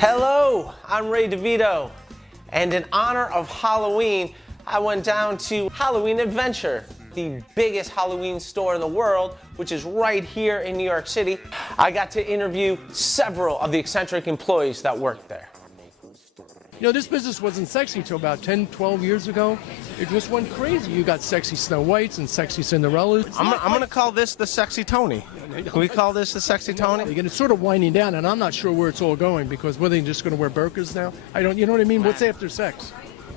Hello, I'm Ray DeVito, and in honor of Halloween, I went down to Halloween Adventure, the biggest Halloween store in the world, which is right here in New York City. I got to interview several of the eccentric employees that worked there. You know, this business wasn't sexy until about 10, 12 years ago. It just went crazy. You got sexy Snow Whites and sexy Cinderellas. I'm gonna call this the Sexy Tony. Can we call this the Sexy Tony? Again, it's sort of winding down, and I'm not sure where it's all going, because were they just going to wear burqas now? You know what I mean? What's after sex?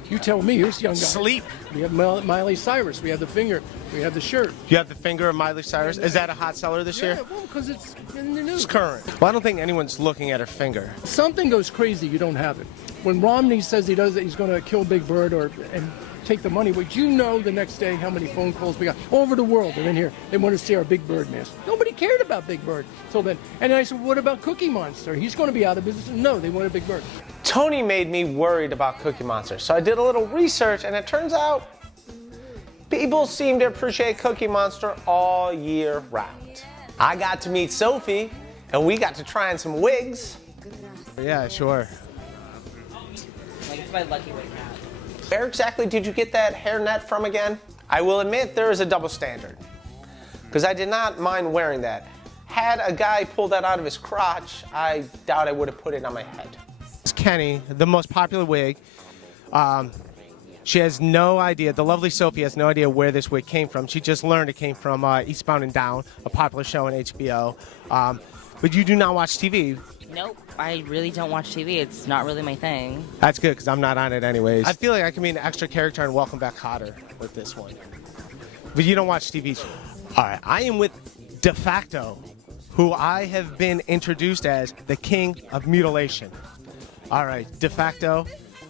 You tell me. Here's young guy. Sleep. We have Miley Cyrus. We have the finger. We have the shirt. You have the finger of Miley Cyrus? Is that a hot seller this year? Yeah, well, because it's in the news. It's current. Well, I don't think anyone's looking at her finger. Something goes crazy, you don't have it. When Romney says he does it, he's going to kill Big Bird and take the money, but you know the next day how many phone calls we got all over the world. They're in here. They want to see our Big Bird mask. Nobody cared about Big Bird till then. And then I said, what about Cookie Monster? He's going to be out of business. No, they want a Big Bird. Tony made me worried about Cookie Monster, so I did a little research, and it turns out people seem to appreciate Cookie Monster all year round. I got to meet Sophie, and we got to try on some wigs. Yeah, sure. Like, it's my lucky wig hat. Where exactly did you get that hairnet from again? I will admit there is a double standard, because I did not mind wearing that. Had a guy pull that out of his crotch, I doubt I would have put it on my head. It's Kenny, the most popular wig. She has no idea, the lovely Sophie has no idea where this wig came from. She just learned it came from Eastbound and Down, a popular show on HBO. But you do not watch TV. Nope, I really don't watch TV. It's not really my thing. That's good, because I'm not on it anyways. I feel like I can be an extra character in Welcome Back Kotter with this one. But you don't watch TV. All right, I am with Defacto, who I have been introduced as the king of mutilation. All right, Defacto,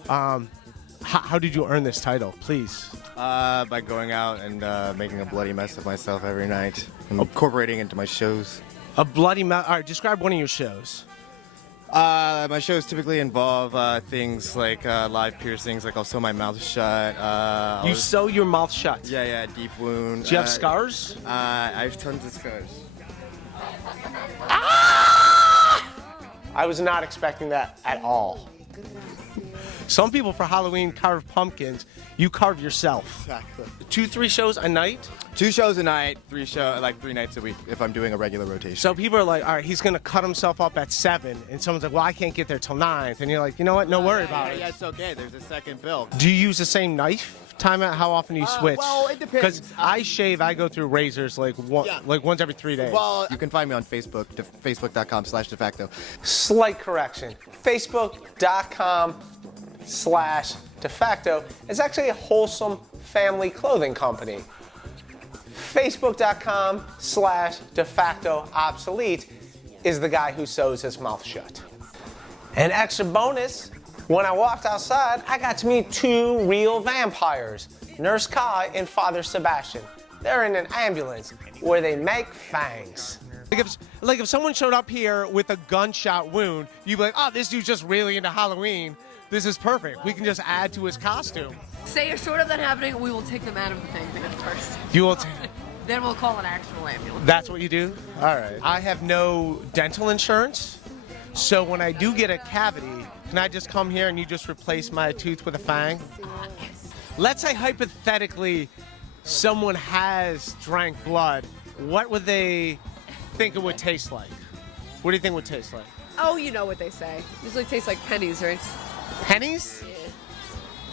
how did you earn this title, please? By going out and making a bloody mess of myself every night, and incorporating into my shows. A bloody mess. All right, describe one of your shows. My shows typically involve things like live piercings, like I'll sew my mouth shut. You sew your mouth shut? Yeah, deep wound. Do you have scars? I have tons of scars. Ah! I was not expecting that at all. Some people for Halloween carve pumpkins. You carve yourself. Exactly. 2-3 shows a night? 2 shows a night, 3 nights a week if I'm doing a regular rotation. So people are like, all right, he's going to cut himself up at 7, and someone's like, well, I can't get there till 9. And you're like, you know what? No worry about it. Yeah, it's okay. There's a second bill. Do you use the same knife? Time out. How often do you switch? Well, it depends. Because I shave, I go through razors like once every 3 days. Well, you can find me on Facebook, facebook.com/defacto. Slight correction. Facebook.com/defacto is actually a wholesome family clothing company. Facebook.com/defacto obsolete is the guy who sews his mouth shut. An extra bonus, when I walked outside, I got to meet 2 real vampires, Nurse Kai and Father Sebastian. They're in an ambulance where they make fangs. Like if someone showed up here with a gunshot wound, you'd be like, oh, this dude's just really into Halloween. This is perfect. We can just add to his costume. Say you're short of that happening, we will take them out of the thing first. You will Then we'll call an actual ambulance. That's what you do? All right. I have no dental insurance, so when I do get a cavity, can I just come here and you just replace my tooth with a fang? Let's say hypothetically someone has drank blood. What would they think it would taste like? What do you think it would taste like? Oh, you know what they say. Usually tastes like pennies, right? Pennies? Yeah.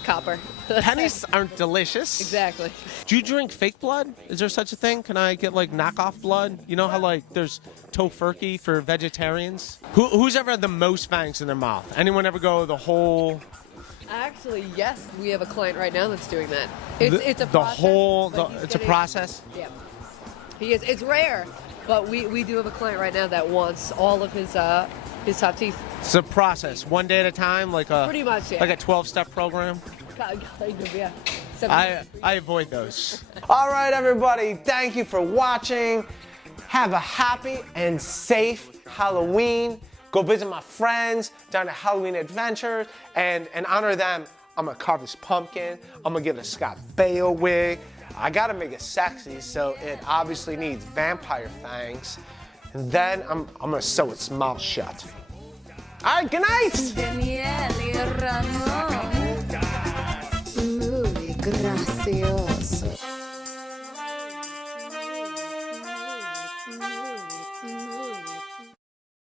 Copper. Pennies aren't delicious. Exactly. Do you drink fake blood? Is there such a thing? Can I get like knockoff blood? You know how like there's tofurkey for vegetarians? Who's ever had the most fangs in their mouth? Anyone ever go the whole? Actually, yes. We have a client right now that's doing that. It's a process. It's a process? Yeah. He is. It's rare, but we do have a client right now that wants all of his top teeth. It's a process, one day at a time, like a Pretty much, yeah. like a 12-step program. Kind of, yeah. I avoid those. All right, everybody, thank you for watching. Have a happy and safe Halloween. Go visit my friends down at Halloween Adventure and honor them. I'm gonna carve this pumpkin. I'm gonna give it a Scott Baio wig. I gotta make it sexy, so it obviously needs vampire fangs. And then I'm gonna sew its mouth shut. All right, good night. Muy gracioso.